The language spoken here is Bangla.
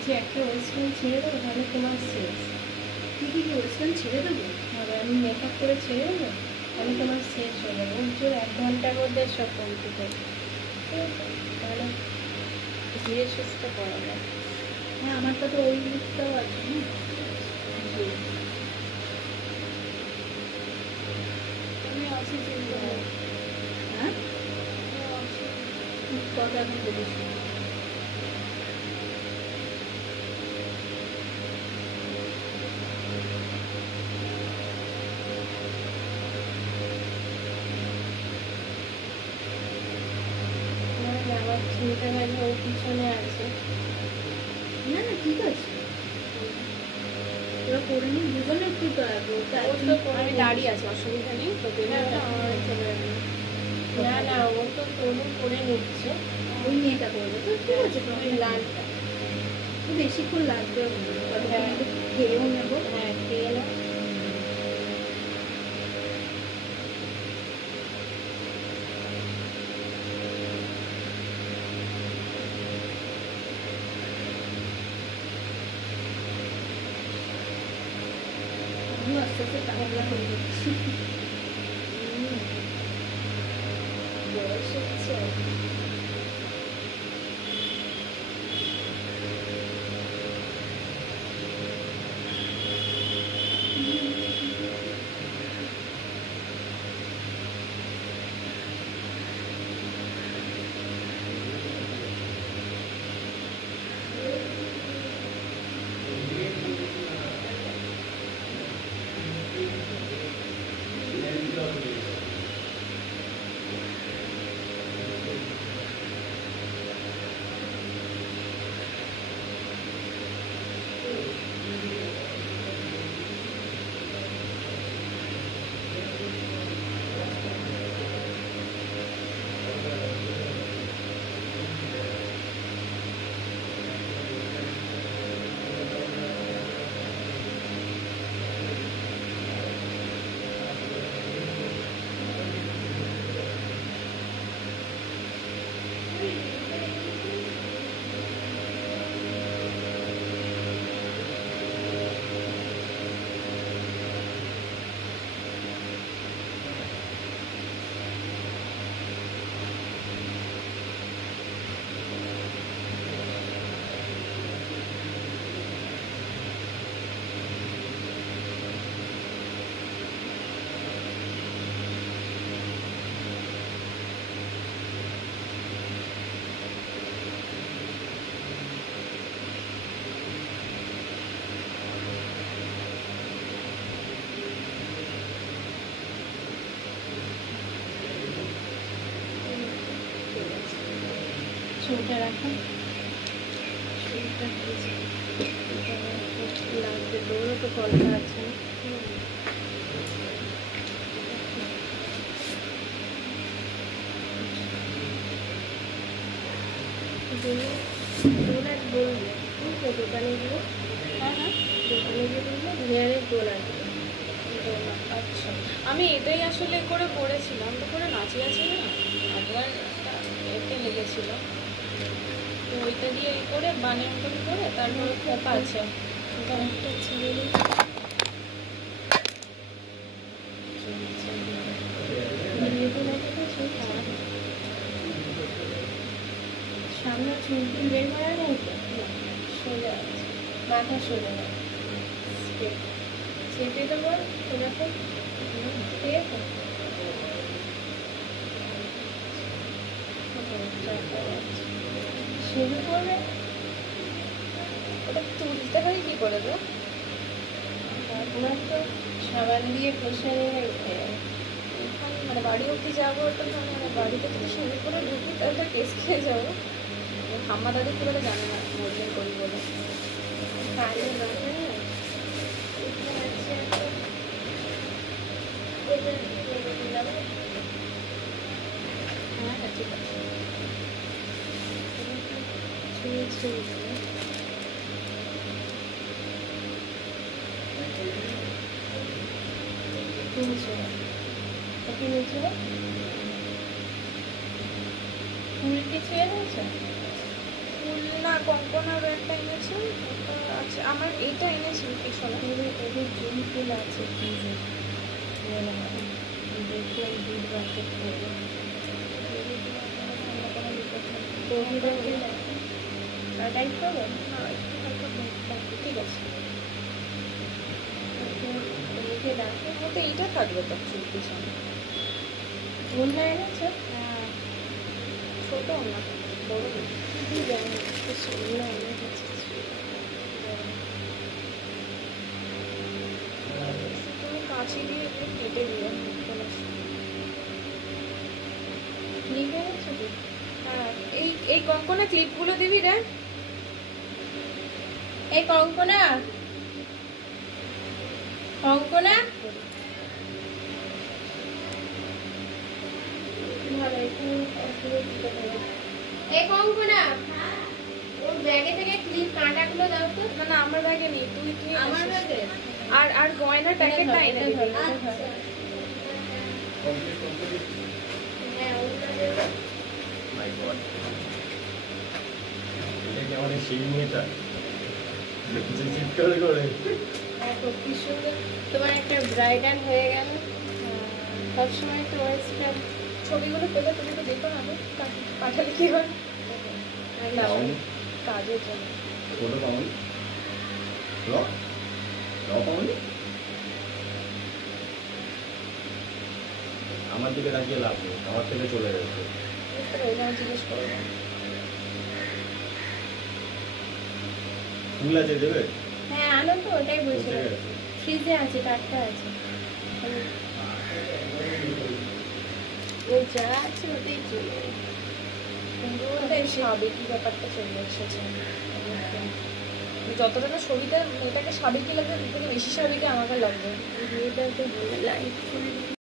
বলছি একটা ওয়েস্টার্ন ছেড়ে দেবো, তাহলে তোমার শেষ। কি ওয়েস্টার্ন ছেড়ে দেবো? হবে, আমি মেকআপ করে ছেড়ে দেবো, তাহলে তোমার শেষ হয়ে যাবে। উজ্জ্বল 1 ঘন্টার মধ্যে সব কমপ্লিট হয়ে যাবে, তাহলে ধীরে সুস্থ করা যায়। হ্যাঁ, আমার তো ওই লুকটাও আছে না। আমি আছি চিন্তা। হ্যাঁ, কথা এখন বলিস। আমার চিন্তা ভাবনা ওর পিছনে আছে। না না, ঠিক আছে, ওরা করে নিই দুজনে একটু। আমি দাঁড়িয়ে আছি, অসুবিধা নেই তো। না না, ও তো তবু করে নিচ্ছে। ওই মেয়েটা করবে তো, ঠিক আছে। ওই লালটা বেশিক্ষণ লাগবে, খেয়েও নেবো। হ্যাঁ, খেয়ে নাও। আস্তে আস্তে টাকা হয়ে যাচ্ছি। বয়স হচ্ছে। চুলটা রাখুন, চুলটা লাগবে। দৌড়ও তো কলটা আছে। ডোনাট বলবে, বুঝলে? দোকানে গিয়ে, হ্যাঁ হ্যাঁ, দোকানে গিয়ে বলবে হেয়ারের ডোনাট। আচ্ছা। আমি এটাই আসলে করে করেছিলাম, তো করে নাচিয়ে আছি না, একবার এতে লেগেছিল, তো ওইটা দিয়ে করে বানিয়ে মতন করে তারপরে খোপা আছে একটা ছেড়ে দিই। সামনে চুলটি বের করা নেই তো, সোজা আছে, মাথা সোজা আছে, চেপে দেবো এরকম। ঠিক আছে, শুরু করবে। ওটা তুলতে হয় কি করে তো? আপনার তো সাবান দিয়ে ঘষে নিয়ে উঠে যাবে। এখানে মানে বাড়ি অবধি যাবো, তো মানে বাড়িতে যদি শুরু করে ঢুকি তাহলে কেস খেয়ে যাবো। ঠাম্মা দাদি খুব একটা জানে না মর্জিন করি বলে। কাজে দরকার নেই, এখানে আছে একটা, এটা দিয়ে দিলাম। হ্যাঁ হ্যাঁ, ঠিক আছে। ছুঁয়ে ছুঁয়ে দেবো। নিচে একটু নিচে, চুল কি ছুঁয়ে দিয়েছে? ফুল না কঙ্কনার একটা এনেছে, ওটা আছে আমার, এইটা এনেছি পিছনে। এদের জুন ফুল আছে ফ্রিজে, দেখে দুধ বাচ্চা করবো। টাইপ করবো, ঠিক আছে, লিখে রাখো। তো এইটা থাকবে তো চুল পিছনে। ওনা এনেছো? হ্যাঁ, ছোট না বড় না। কি জানি ওনা এনেছে। তুমি কাঁচি দিয়ে একটু কেটে দিও। লিখে এনেছো কি? হ্যাঁ, এই এই কঙ্কনা ক্লিপগুলো দিবি রে। এই কঙ্কনা, কঙ্কনা ভালো, এই কঙ্কনা ওর ব্যাগে থেকে ক্লিপ কাঁটাগুলো দাও তো। না না, আমার ব্যাগে নেই, তুই তুই আমার এনেছিস। ব্যাগে? আর আর গয়নার প্যাকেটটা এনে দিবি। হ্যাঁ ওগুলো দেবো। মাই গড, এটা কি আমাদের সেই মেয়েটা যে চিৎকার করে? দেখো কি সুন্দর তোমার একটা ব্রাইডাল হয়ে গেল। সবসময় তো ওয়েস্টার্ন ছবিগুলো পেলে তুমি তো দেখো না, পাঠালে কি হয়? পাউনি কাজের জন্য। ছোট পাউনি ল ল পাউনি আমার দিকে তাকিয়ে লাভ নেই, আমার থেকে চলে গেছে। ওই জন্য জিজ্ঞেস করবো। ফুল আছে দেবে? হ্যাঁ আনো তো, ওটাই পৌঁছে বলছিলাম। গেছে। ফ্রিজে আছে, টাটকা আছে। ও যা আছে ওটাই চলে কিন্তু ওটাই সাবেকি ব্যাপারটা চলে এসেছে। যতটা না ছবিটা মেয়েটাকে সাবেকি লাগবে, তার থেকে বেশি সাবেকি আমাকে লাগবে। মেয়েটাকে লাইট